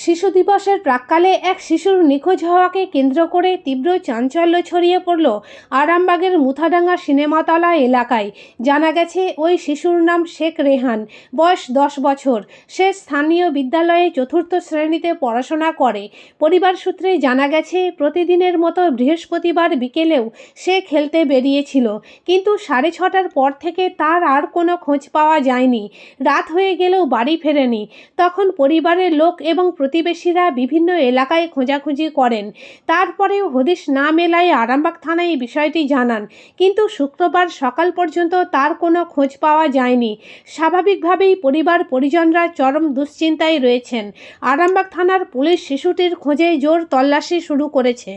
শিশু দিবসের প্রাক্কালে এক শিশুর নিখোঁজ হওয়াকে কেন্দ্র করে তীব্র চাঞ্চল্য ছড়িয়ে পড়ল আরামবাগের মুথাডাঙ্গা সিনেমাতলা এলাকায়। জানা গেছে, ওই শিশুর নাম শেখ রেহান। বয়স দশ বছর। সে স্থানীয় বিদ্যালয়ে চতুর্থ শ্রেণীতে পড়াশোনা করে। পরিবার সূত্রে জানা গেছে, প্রতিদিনের মতো বৃহস্পতিবার বিকেলেও সে খেলতে বেরিয়েছিল। কিন্তু সাড়ে ছটার পর থেকে তার আর কোনো খোঁজ পাওয়া যায়নি। রাত হয়ে গেলেও বাড়ি ফেরেনি। তখন পরিবারের লোক এবং প্রতিবেশীরা বিভিন্ন এলাকায় খোঁজাখুঁজি করেন। তারপরেও হদিশ না মেলায় আরামবাগ থানায় এই বিষয়টি জানান। কিন্তু শুক্রবার সকাল পর্যন্ত তার কোনো খোঁজ পাওয়া যায়নি। স্বাভাবিকভাবেই পরিবার পরিজনরা চরম দুশ্চিন্তায় রয়েছেন। আরামবাগ থানার পুলিশ শিশুটির খোঁজে জোর তল্লাশি শুরু করেছে।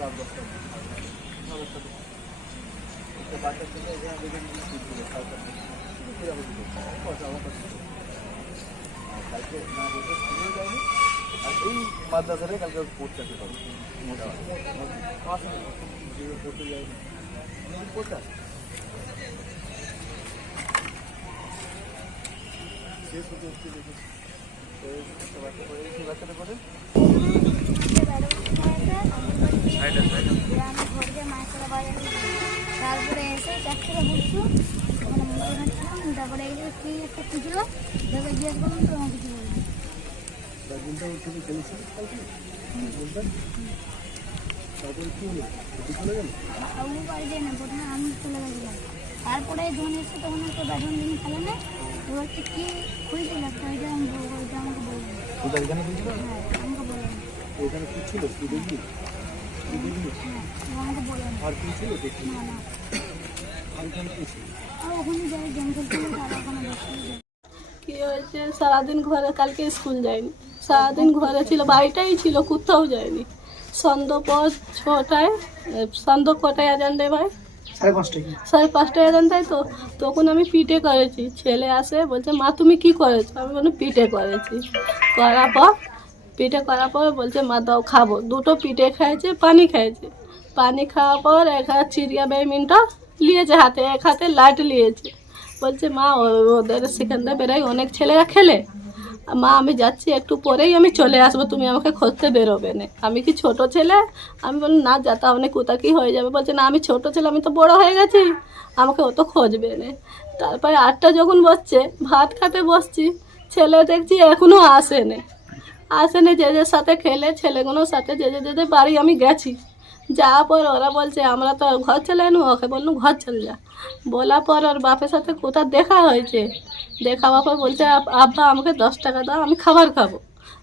আর এই মাদ্রাসারে কালকে পড়তে আসে তবে পড়তে যাই পড়তে আসে শেষ হতে হচ্ছে দেখেছি বাচ্চাটা পড়ে তারপরে এসে চারটে বলছো ওখানে মোবাইল ঘাটছিলাম তারপরে এই কি একটা খুঁজল তারপরে জিজ্ঞেস করলাম তো আমাকে কিছু বলল ব্যাডমিন্টন তুমি খেলেছিলে কালকে বলবেন তারপরে কি হলো ছুটি চলে গেল বাবু বাড়ি যায় না প্রথমে আমি চলে গেছিলাম তারপরে যখন এসে তখন একটা ব্যাডমিন্টন খেলে না ও হচ্ছে কি খুঁজছিল? একটা ওইটা বলব আমাকে বললাম হ্যাঁ আমাকে বললাম ওখানে কি ছিল? কি বললাম আর কি ছিল আর কি কি হয়েছে? সারাদিন ঘরে কালকে স্কুল যায়নি। সারাদিন ঘরে ছিল বাড়িটাই ছিল কোথাও যায়নি। সন্ধ্যা পর ছটায় সন্ধ্যা কটায় আজান দেয় ভাই? সাড়ে পাঁচটায় সাড়ে পাঁচটায় আজান দেয় তো? তখন আমি পিঠে করেছি। ছেলে আসে বলছে মা তুমি কি করেছ? আমি বলি পিঠে করেছি। করার পর পিঠে করার পর বলছে, মা, দাও, খাব। দুটো পিঠে খেয়েছে পানি খেয়েছে পানি খাওয়ার পর এক হাত চিড়িয়া ব্যাডমিন্টন নিয়েছে হাতে, এক হাতে লাইট নিয়েছে বলছে, মা ওদের সেখানটা বেরোয়, অনেক ছেলেরা খেলে। মা, আমি যাচ্ছি, একটু পরেই আমি চলে আসব, তুমি আমাকে খুঁজতে বেরোবে না। আমি কি ছোট ছেলে? আমি বললাম, না যাতা অনেক কোথা কি হয়ে যাবে? বলছে, না, আমি ছোট ছেলে, আমি তো বড় হয়ে গেছি। আমাকে অত খোঁজবে না। তারপরে আটটা যখন বসছে, ভাত খেতে বসছি, ছেলে দেখছি এখনও আসে আসেনি আসেনি যে যে সাথে খেলে, ছেলেগুলোর সাথে যে যে বাড়ি আমি গেছি। যাওয়ার পর ওরা বলছে, আমরা তো ঘর চলে এনু ওকে বললাম, ঘর চলে যা। বলার পর ওর বাপের সাথে কোথাও দেখা হয়েছে। দেখা পর বলছে, "আব- আব্বা, আমাকে দশ টাকা দাও, আমি খাবার খাব।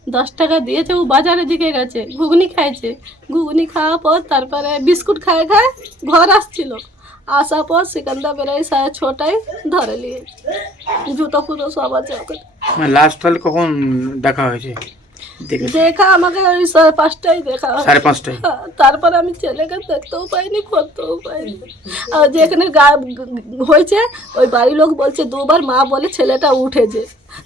দশ টাকা দিয়েছে, ও বাজারের দিকে গেছে, ঘুগনি খাইছে। ঘুগনি খাওয়ার পর তারপরে বিস্কুট খায় খায়, ঘর আসছিল। আসার পর সিকান্দা বেরোয় সাড়ে ছটায় ধরে নিয়েছে। জুতো ফুটো সব আছে ওখানে মানে লাস্ট তাহলে কখন দেখা হয়েছে? দেখে আমাকে ওই সাড়ে পাঁচটায় দেখা। হয়। সাড়ে পাঁচটায়? হ্যাঁ, তারপরে আমি ছেলেকে দেখতেও পাইনি করতেও পাইনি। আর যেখানে গা হয়েছে ওই বাড়ির লোক বলছে দুবার মা বলে ছেলেটা উঠেছে।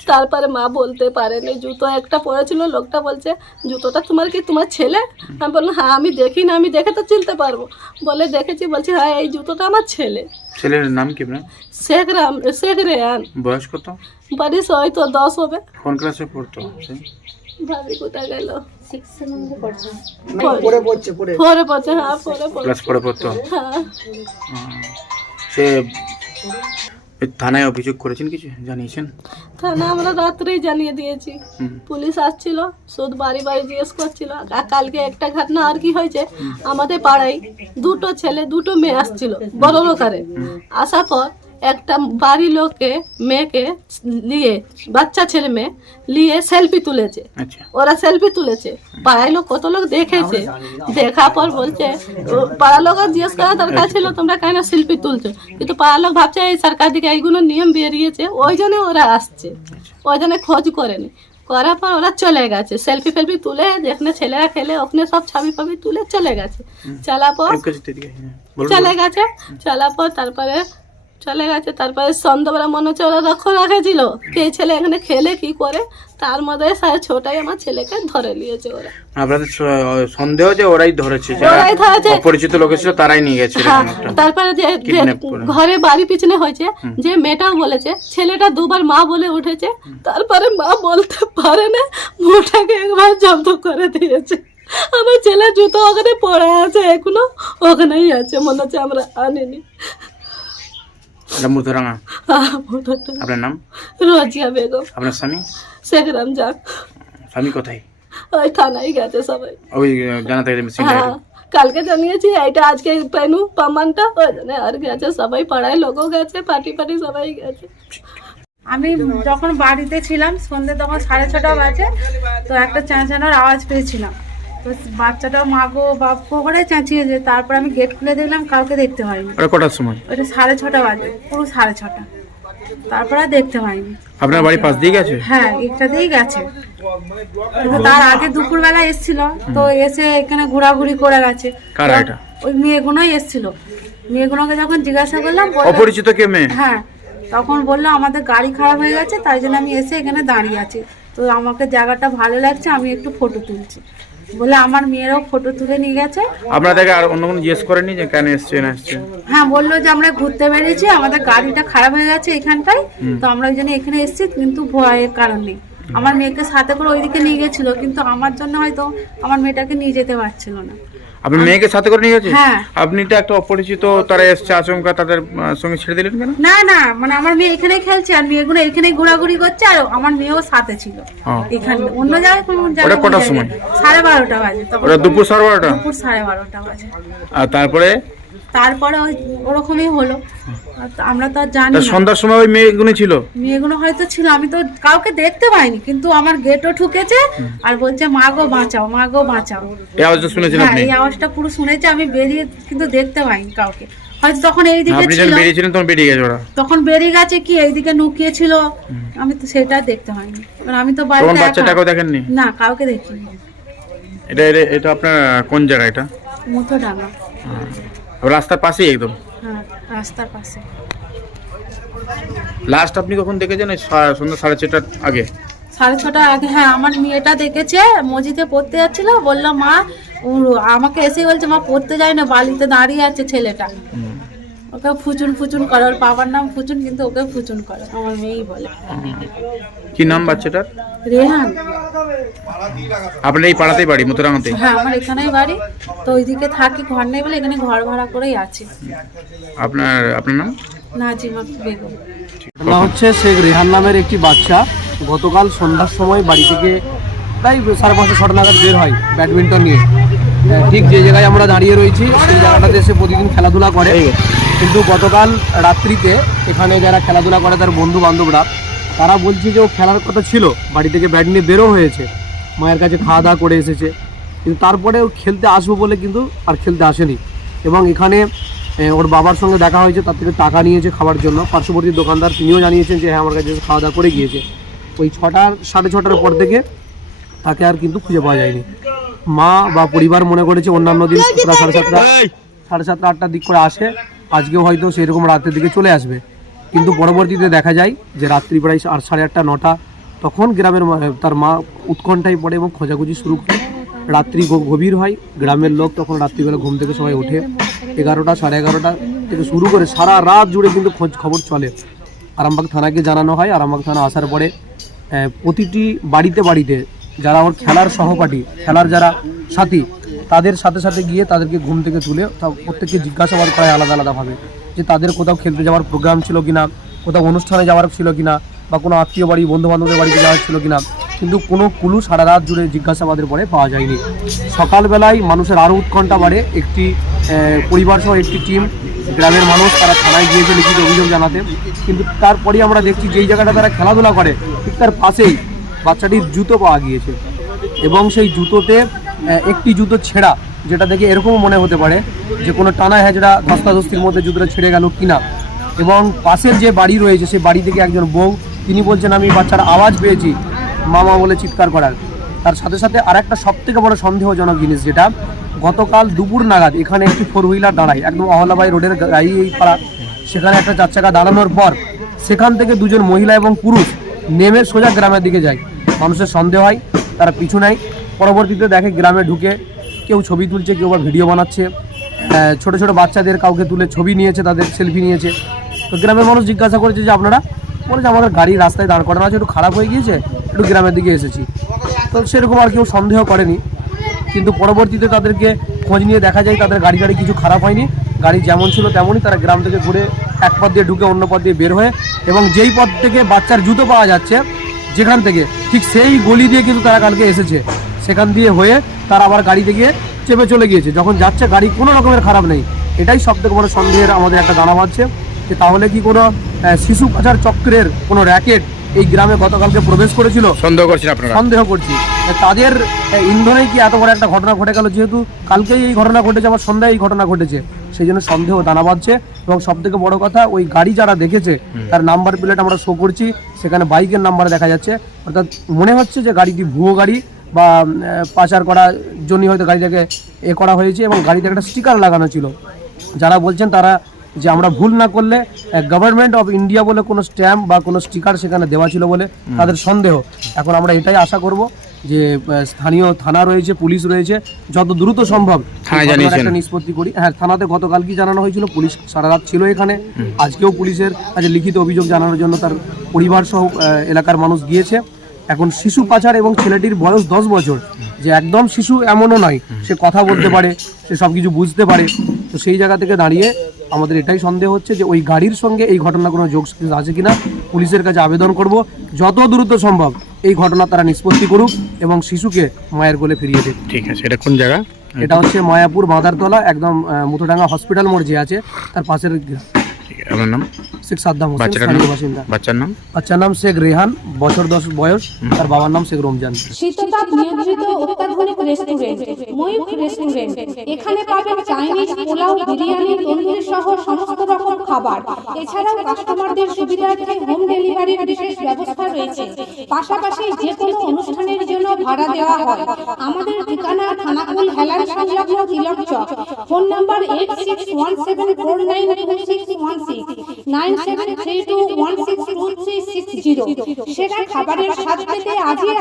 তারপরে মা বলতে পারেনি জুতো একটা পরেছিল লোকটা বলছে জুতোটা তোমার কি তোমার ছেলে? আমি বললাম হ্যাঁ আমি দেখি না আমি দেখে তো চিনতে পারব। বলে দেখেছি বলছি হ্যাঁ এই জুতোটা আমার ছেলে। ছেলের নাম কি আপনার শেখ রাম শেখ রেয়ান। বয়স কত? বাড়ির হয়তো দশ হবে। কোন ক্লাসে পড়তো? সে? ভাবি কোথায় গেল? পরে। পড়ছে হ্যাঁ পরে পড়ছে ক্লাস পড়ে পড়তো? হ্যাঁ। সে থানায় অভিযোগ করেছেন কিছু? জানিয়েছেন? থানা আমরা রাত্রেই জানিয়ে দিয়েছি। পুলিশ আসছিল সুদ বাড়ি বাড়ি জিজ্ঞেস করছিল আর কালকে একটা ঘটনা আর কি হয়েছে? আমাদের পাড়ায় দুটো ছেলে দুটো মেয়ে আসছিল বড় লোকারে আসার পর একটা বাড়ি লোকে মেয়েকে নিয়ে বাচ্চা ছেলে মেয়ে নিয়ে সেলফি তুলেছে। আচ্ছা। ওরা সেলফি তুলেছে। পাড়ায় লোক কত লোক দেখেছে। দেখার পর বলছে ও পাড়ার লোক জিজ্ঞেস করা দরকার ছিল তোমরা কেন সেলফি তুলছো? কিন্তু পাড়ার লোক ভাবছে এই সরকার দিকে এইগুলো নিয়ম বেরিয়েছে ওই জন্য ওরা আসছে। ওই জন্য খোঁজ করেনি। করার পর ওরা চলে গেছে। সেলফি ফেলফি তুলে যেখানে ছেলেরা খেলে ওখানে সব ছবি ফবি তুলে চলে গেছে। চলার পর হ্যাঁ। চলে গেছে। চলার পর তারপরে চলে গেছে তারপরে সন্ধ্যাবেলা মনে হচ্ছে ওরা লক্ষ্য রাখেছিল কে ছেলে এখানে খেলে কি করে তার মধ্যে সাড়ে ছটায় আমার ছেলেকে ধরে নিয়েছে ওরা আপনাদের সন্দেহ যে ওরাই ধরেছে ওরাই ধরেছে। অপরিচিত লোক ছিল তারাই নিয়ে গেছে হ্যাঁ। তারপরে যে। ঘরে বাড়ি পিছনে হয়েছে যে মেয়েটাও বলেছে ছেলেটা দুবার মা বলে উঠেছে তারপরে মা বলতে পারে না মুটাকে একবার জব্দ করে দিয়েছে আমার ছেলে জুতো ওখানে পড়ে আছে এখনও ওখানেই আছে মনে হচ্ছে আমরা আনিনি এটা আহ, আপনার নাম রোজিয়া বেগম আপনার স্বামী শেখ রমজান স্বামী কোথায় ওই থানায় গেছে সবাই ওই আহ, জানা থাকে হ্যাঁ কালকে জানিয়েছি এইটা আজকে পেনু পামানটা ওই জন্য আর গেছে সবাই পাড়ায় লোকও গেছে পার্টি পার্টি সবাই গেছে আমি যখন বাড়িতে ছিলাম সন্ধ্যে তখন সাড়ে ছটা বাজে তো একটা চেঁচানোর আওয়াজ পেয়েছিলাম। তো বাচ্চাটাও মাগো বাপ্পো করে চেঁচিয়েছে তারপর আমি গেট খুলে দেখলাম কাউকে দেখতে পাইনি ওটা কটার সময়? ওইটা সাড়ে ছটা বাজে পুরো সাড়ে ছটা। তারপর আর দেখতে পাইনি আপনার বাড়ি পাশ দিয়ে গেছে? হ্যাঁ একটাতেই গেছে। কিন্তু তার আগে দুপুরবেলা এসছিল তো এসে এখানে ঘোরাঘুরি করে গেছে। কারা এটা? ওই মেয়েগুলোই এসছিল। মেয়েগুলোকে যখন জিজ্ঞাসা করলাম অপরিচিত কে মেয়ে? হ্যাঁ তখন বলল আমাদের গাড়ি খারাপ হয়ে গেছে তাই জন্য আমি এসে এখানে দাঁড়িয়ে আছি। তো আমাকে জায়গাটা ভালো লাগছে আমি একটু ফটো তুলছি। বলে আমার মেয়েরও ফটো তুলে নিয়ে গেছে। আপনাদেরকে আর অন্য কোনো জিজ্ঞেস করেনি যে কেন এসছে না এসছে? হ্যাঁ বলল যে আমরা ঘুরতে বেরিয়েছি আমাদের গাড়িটা খারাপ হয়ে গেছে এখানটায় তো আমরা ওই জন্য এখানে এসেছি কিন্তু ভয়ের কারণে আমার মেয়েকে সাথে করে ওইদিকে নিয়ে গেছিল কিন্তু আমার জন্য হয়তো আমার মেয়েটাকে নিয়ে যেতে পারছিল না। আপনি মেয়েকে সাথে করে নিয়ে গেছেন হ্যাঁ। আপনি তো একটা অপরিচিত তারা এসছে আচমকা তাদের আহ, সঙ্গে ছেড়ে দিলেন কেন না না মানে আমার মেয়ে এখানেই খেলছে আর মেয়েগুলো এখানেই ঘোরাঘুরি করছে আর আমার মেয়েও সাথে ছিল ও। এখানে অন্য জায়গায় কোনো ওটা জায়গায় কটার সময়? সাড়ে বারোটা বাজে তখন ওরা দুপুর সাড়ে বারোটা দুপুর সাড়ে বারোটা বাজে আর তারপরে তারপরে ওই ওরকমই হলো। আমরা তো আর জানি না। সন্ধ্যার সময় ওই মেয়েগুলো ছিল? মেয়েগুলো হয়তো ছিল আমি তো কাউকে দেখতে পাইনি কিন্তু আমার গেটও ঠুকেছে আর বলছে মা গো বাঁচাও মা গো বাঁচাও। এই আওয়াজটা শুনেছেন হ্যাঁ আপনি? এই আওয়াজটা পুরো শুনেছি আমি বেরিয়ে কিন্তু দেখতে পাইনি কাউকে। হয়তো তখন এইদিকে আপনি ছিল। বেরিয়েছিলেন তখন বেরিয়ে গেছে ওরা। তখন বেরিয়ে গেছে কি এইদিকে নুকিয়ে ছিল আমি তো সেটা দেখতে পাইনি। কারণ আমি তো তখন বাড়িতে একা। বাচ্চাটাকেও দেখেননি? না কাউকে দেখিনি। এটা এটা- এটা আপনার কোন জায়গা এটা? ডাঙা রাস্তার পাশেই একদম। হ্যাঁ রাস্তার পাশে। লাস্ট আপনি কখন দেখেছেন? সন্ধ্যা সাড়ে ছটার আগে। সাড়ে ছটার আগে হ্যাঁ আমার মেয়েটা দেখেছে মসজিদে পড়তে যাচ্ছিল। বলল মা আমাকে এসে বলছে মা পড়তে যায় না বালিতে দাঁড়িয়ে আছে ছেলেটা। ওকে ফুচুন ফুচুন করে ওর বাবার নাম ফুচুন কিন্তু ওকে ফুচুন করে আমার মেয়েই বলে। কি নাম বাচ্চাটার? রেহান। আপনার এই পাড়াতেই বাড়ি মথুরাঙাতে হ্যাঁ আমার এখানেই বাড়ি। তো ওইদিকে থাকি ঘর নেই বলে এখানে ঘর ভাড়া করেই আছি। আপনার আপনার নাম? নাজিমা বেগম। ঘটনা হচ্ছে শেখ রেহান নামের একটি বাচ্চা। গতকাল সন্ধ্যার সময় বাড়ি থেকে প্রায় সাড়ে পাঁচশো ছটা নাগাদ বের হয় ব্যাডমিন্টন নিয়ে। ঠিক যে জায়গায় আমরা দাঁড়িয়ে রয়েছি সেই জায়গাটাতে এসে প্রতিদিন খেলাধুলা করে। কিন্তু গতকাল রাত্রিতে এখানে যারা খেলাধুলা করে তার বন্ধু বান্ধবরা তারা বলছে যে ও খেলার কথা ছিল বাড়ি থেকে ব্যাট নিয়ে বেরো হয়েছে মায়ের কাছে খাওয়া দাওয়া করে এসেছে কিন্তু তারপরে ও খেলতে আসব বলে কিন্তু আর খেলতে আসেনি। এবং এখানে ওর বাবার সঙ্গে দেখা হয়েছে তার থেকে টাকা নিয়েছে খাওয়ার জন্য। পার্শ্ববর্তী দোকানদার তিনিও জানিয়েছেন যে হ্যাঁ আমার কাছে খাওয়া দাওয়া করে গিয়েছে। ওই ছটার সাড়ে ছটার পর থেকে তাকে আর কিন্তু খুঁজে পাওয়া যায়নি। মা বা পরিবার মনে করেছে অন্যান্য দিন সাতটা সাড়ে সাতটা সাড়ে সাতটা আটটার দিক করে আসে। আজকেও হয়তো সেরকম রাতের দিকে চলে আসবে। কিন্তু পরবর্তীতে দেখা যায় যে রাত্রি প্রায় আট সাড়ে আটটা, নটা, তখন গ্রামের তার মা উৎকণ্ঠায় পড়ে এবং খোঁজাখুঁজি শুরু করে। রাত্রি গভীর হয়, গ্রামের লোক তখন রাত্রিবেলা ঘুম থেকে সবাই ওঠে। এগারোটা, সাড়ে এগারোটা থেকে শুরু করে সারা রাত জুড়ে কিন্তু খোঁজ খবর চলে। আরামবাগ থানাকে জানানো হয়। আরামবাগ থানা আসার পরে প্রতিটি বাড়িতে বাড়িতে যারা ওর খেলার সহপাঠী খেলার যারা সাথী তাদের সাথে সাথে গিয়ে তাদেরকে ঘুম থেকে তুলে প্রত্যেককে জিজ্ঞাসাবাদ করা আলাদা আলাদাভাবে যে তাদের কোথাও খেলতে যাওয়ার প্রোগ্রাম ছিল কিনা কোথাও অনুষ্ঠানে যাওয়ার ছিল কিনা বা কোনো আত্মীয় বাড়ি বন্ধু বান্ধবের বাড়িতে যাওয়ার ছিল কিনা। কিন্তু কোনো কুলু সারা রাত জুড়ে জিজ্ঞাসাবাদের পরে পাওয়া যায়নি। সকালবেলায় মানুষের আরও উৎকণ্ঠা বাড়ে। একটি আহ, পরিবার সহ একটি টিম গ্রামের মানুষ তারা থানায় গিয়েছে লিখিত অভিযোগ জানাতে। কিন্তু তারপরেই আমরা দেখছি যেই জায়গাটা তারা খেলাধুলা করে ঠিক তার পাশেই বাচ্চাটির জুতো পাওয়া গিয়েছে। এবং সেই জুতোতে একটি জুতো ছেঁড়া, যেটা দেখে এরকমও মনে হতে পারে যে কোনো টানা হ্যাজড়া ধস্তাধস্তির মধ্যে জুতোটা ছেড়ে গেল কিনা। এবং পাশের যে বাড়ি রয়েছে, সেই বাড়ি থেকে একজন বউ, তিনি বলছেন, আমি বাচ্চার আওয়াজ পেয়েছি। মামা বলে চিৎকার করার। তার সাথে সাথে আর একটা সব থেকে বড় সন্দেহজনক জিনিস যেটা, গতকাল দুপুর নাগাদ এখানে একটি ফোর হুইলার দাঁড়ায়। একদম অহলাবাই রোডের গাড়ি এই পাড়া, সেখানে একটা চার চাকা দাঁড়ানোর পর, সেখান থেকে দুজন মহিলা এবং পুরুষ নেমে সোজা গ্রামের দিকে যায়। মানুষের সন্দেহ হয়, তারা পিছু নেয়। পরবর্তীতে দেখে গ্রামে ঢুকে কেউ ছবি তুলছে, কেউ বা ভিডিও বানাচ্ছে। ছোট ছোট বাচ্চাদের কাউকে তুলে ছবি নিয়েছে, তাদের সেলফি নিয়েছে। তো গ্রামের মানুষ জিজ্ঞাসা করেছে যে, আপনারা? বলেছে, আমাদের গাড়ি রাস্তায় দাঁড় করানো আছে, একটু খারাপ হয়ে গিয়েছে, একটু গ্রামের দিকে এসেছি। তো সেরকম আর কেউ সন্দেহ করেনি। কিন্তু পরবর্তীতে তাদেরকে খোঁজ নিয়ে দেখা যায়, তাদের গাড়ি গাড়ি কিছু খারাপ হয়নি। গাড়ি যেমন ছিল তেমনই তারা গ্রাম থেকে ঘুরে এক পথ দিয়ে ঢুকে অন্য পথ দিয়ে বের হয়ে এবং যেই পথ থেকে বাচ্চার জুতো পাওয়া যাচ্ছে যেখান থেকে ঠিক সেই গলি দিয়ে কিন্তু তারা কালকে এসেছে। সেখান দিয়ে হয়ে তারা আবার গাড়িতে গিয়ে চেপে চলে গিয়েছে। যখন যাচ্ছে গাড়ি কোনো রকমের খারাপ নেই। এটাই সব থেকে বড় সন্দেহের আমাদের একটা দানা বাঁধছে। যে তাহলে কি কোনো শিশু পাচার চক্রের কোনো র্যাকেট এই গ্রামে গতকালকে প্রবেশ করেছিল? সন্দেহ করছি আপনারা? সন্দেহ করছি। তাদের আহ, ইন্ধনেই কি এত বড় একটা ঘটনা ঘটে গেল? যেহেতু কালকেই এই ঘটনা ঘটেছে আবার সন্ধ্যায় এই ঘটনা ঘটেছে সেই জন্য সন্দেহ দানা বাঁধছে। এবং সব থেকে বড় কথা ওই গাড়ি যারা দেখেছে তার নাম্বার প্লেট আমরা শো করছি সেখানে বাইকের নাম্বার দেখা যাচ্ছে। অর্থাৎ মনে হচ্ছে যে গাড়িটি ভুয়ো গাড়ি বা পাচার করার জন্যই হয়তো গাড়িটাকে এ করা হয়েছে এবং গাড়িতে একটা স্টিকার লাগানো ছিল। যারা বলছেন তারা যে আমরা ভুল না করলে গভর্নমেন্ট অফ ইন্ডিয়া বলে কোনো স্ট্যাম্প বা কোনো স্টিকার সেখানে দেওয়া ছিল বলে তাদের সন্দেহ। এখন আমরা এটাই আশা করব। যে স্থানীয় থানা রয়েছে পুলিশ রয়েছে যত দ্রুত সম্ভব একটা নিষ্পত্তি করি। হ্যাঁ থানাতে গতকাল কি জানানো হয়েছিল পুলিশ সারা রাত ছিল এখানে। আজকেও পুলিশের কাছে লিখিত অভিযোগ জানানোর জন্য তার পরিবার সহ এলাকার মানুষ গিয়েছে। এখন শিশু পাচার এবং ছেলেটির বয়স দশ বছর যে একদম শিশু এমনও নয় সে কথা বলতে পারে সে সব কিছু বুঝতে পারে। তো সেই জায়গা থেকে দাঁড়িয়ে আমাদের এটাই সন্দেহ হচ্ছে যে ওই গাড়ির সঙ্গে এই ঘটনা কোনো যোগ আছে কিনা পুলিশের কাছে আবেদন করব যত দ্রুত সম্ভব। এই ঘটনা তারা নিষ্পত্তি করুক এবং শিশুকে মায়ের গোলে ফিরিয়ে দিক। ঠিক আছে এটা কোন জায়গা? এটা হচ্ছে মায়াপুর বাঁধারতলা একদম মুথুডাঙ্গা হসপিটাল মোড় যে আছে তার পাশের গ্রাম। ঠিক আছে, আপনার নাম? শেখ সাদ্দাম হোসেন স্থানীয় বাসিন্দা। বাচ্চার নাম? বাচ্চার নাম শেখ রেহান বছর দশ বয়স তার বাবার নাম শেখ রমজান। শীততাপ নিয়ন্ত্রিত অত্যাধুনিক রেস্টুরেন্ট ময়ূখ রেস্টুরেন্ট। এখানে পাবেন চাইনিজ পোলাও বিরিয়ানি তন্দুরি সহ সমস্ত রকম খাবার। এছাড়াও কাস্টমারদের সুবিধার্থে হোম ডেলিভারির বিশেষ ব্যবস্থা রয়েছে। পাশাপাশি যে কোনো অনুষ্ঠানের জন্য ভাড়া দেওয়া হয়। আমাদের ঠিকানা থানাকুল হেলান সংলগ্ন Tilak Chak. Phone number eight six one seven four nine two six one six nine seven three two one six two three six zero. সেরা খাবারের পেতে আজই